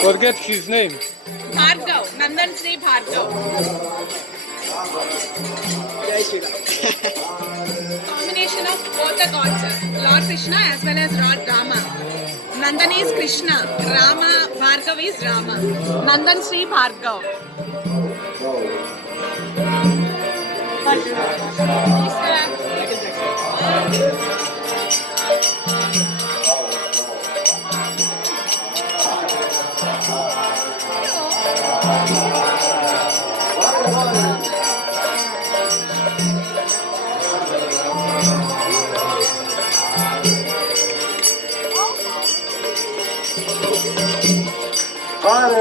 Forget his name. Bhargav, Nandan Sri Bhargav. Jai Shri Ram. Combination of both the gods, Lord Krishna as well as Lord Rama. Nandan is Krishna, Rama, Bhargav is Rama. Nandan Sri Bhargav.